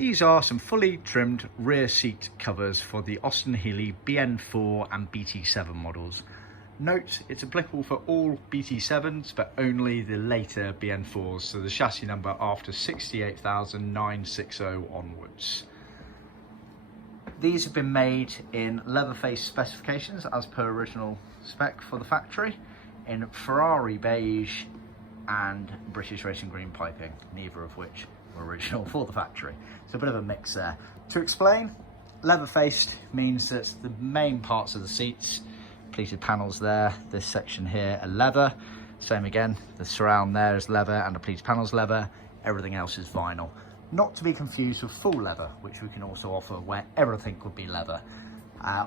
These are some fully trimmed rear seat covers for the Austin Healey BN4 and BT7 models. Note, it's applicable for all BT7s, but only the later BN4s, so the chassis number after 68,960 onwards. These have been made in Leatherface specifications as per original spec for the factory, in Ferrari beige and British Racing Green piping, neither of which were original for the factory. So a bit of a mix there. To explain, leather-faced means that the main parts of the seats, pleated panels there, this section here are leather. Same again, the surround there is leather and the pleated panels leather. Everything else is vinyl. Not to be confused with full leather, which we can also offer where everything would be leather.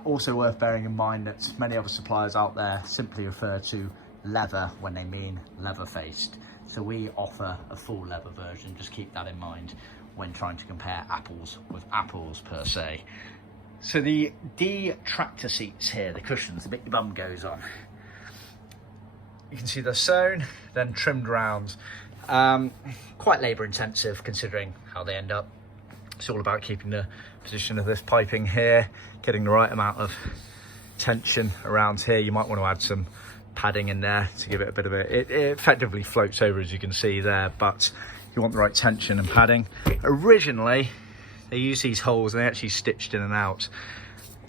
Also worth bearing in mind that many other suppliers out there simply refer to leather when they mean leather-faced. So we offer a full leather version, just keep that in mind when trying to compare apples with apples per se. So the detractor seats here, the cushions, the bit your bum goes on, you can see they're sewn, then trimmed round. Quite labour intensive considering how they end up. It's all about keeping the position of this piping here, getting the right amount of tension around here. You might want to add some padding in there to give it a bit of it effectively floats over, as you can see there, but you want the right tension and padding. Originally they used these holes and they actually stitched in and out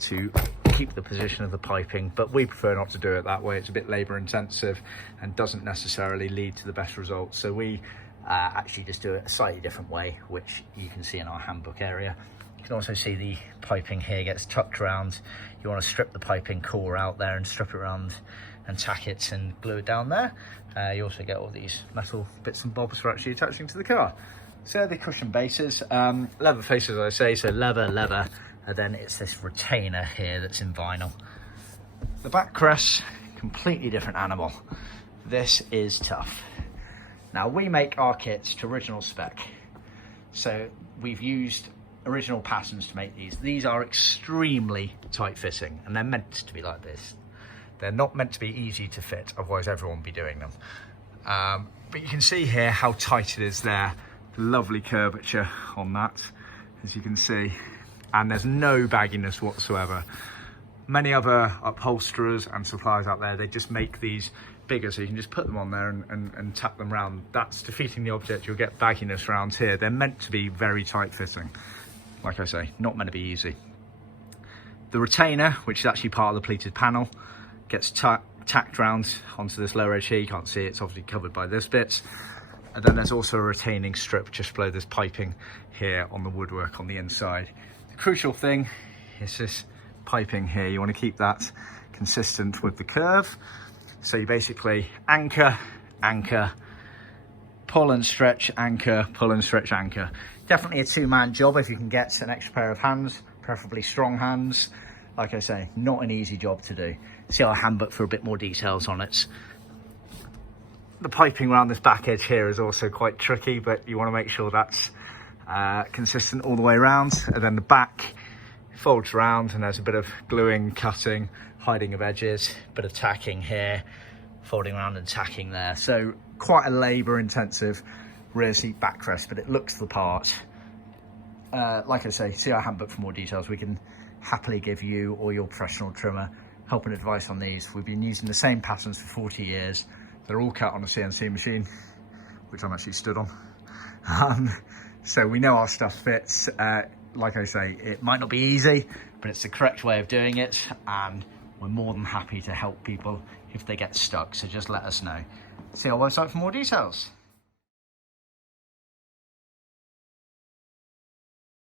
to keep the position of the piping, but we prefer not to do it that way. It's a bit labour intensive and doesn't necessarily lead to the best results, so we actually just do it a slightly different way, which you can see in our handbook area. You can also see the piping here gets tucked around. You want to strip the piping core out there and strip it around and tack it and glue it down there. You also get all these metal bits and bobs for actually attaching to the car. So the cushion bases, leather faces, as I say, so leather, and then it's this retainer here that's in vinyl. The backrest, completely different animal. This is tough. Now we make our kits to original spec, so we've used original patterns to make these. These are extremely tight fitting and they're meant to be like this. They're not meant to be easy to fit, otherwise everyone would be doing them. But you can see here how tight it is there. Lovely curvature on that, as you can see. And there's no bagginess whatsoever. Many other upholsterers and suppliers out there, they just make these bigger so you can just put them on there and tap them round. That's defeating the object. You'll get bagginess around here. They're meant to be very tight fitting. Like I say, not meant to be easy. The retainer, which is actually part of the pleated panel, gets tacked round onto this lower edge here. You can't see it, it's obviously covered by this bit. And then there's also a retaining strip just below this piping here on the woodwork on the inside. The crucial thing is this piping here. You want to keep that consistent with the curve. So you basically anchor, pull and stretch, anchor, pull and stretch, anchor. Definitely a two-man job if you can get an extra pair of hands, preferably strong hands. Like I say, not an easy job to do. See our handbook for a bit more details on it. The piping around this back edge here is also quite tricky, but you want to make sure that's consistent all the way around. And then the back folds around and there's a bit of gluing, cutting, hiding of edges, bit of tacking here, folding around and tacking there. So quite a labour intensive rear seat backrest, but it looks the part. Like I say, see our handbook for more details. We can happily give you or your professional trimmer help and advice on these. We've been using the same patterns for 40 years. They're all cut on a CNC machine, which I'm actually stood on. So we know our stuff fits. Like I say, it might not be easy, but it's the correct way of doing it, and we're more than happy to help people if they get stuck, so just let us know. See our website for more details.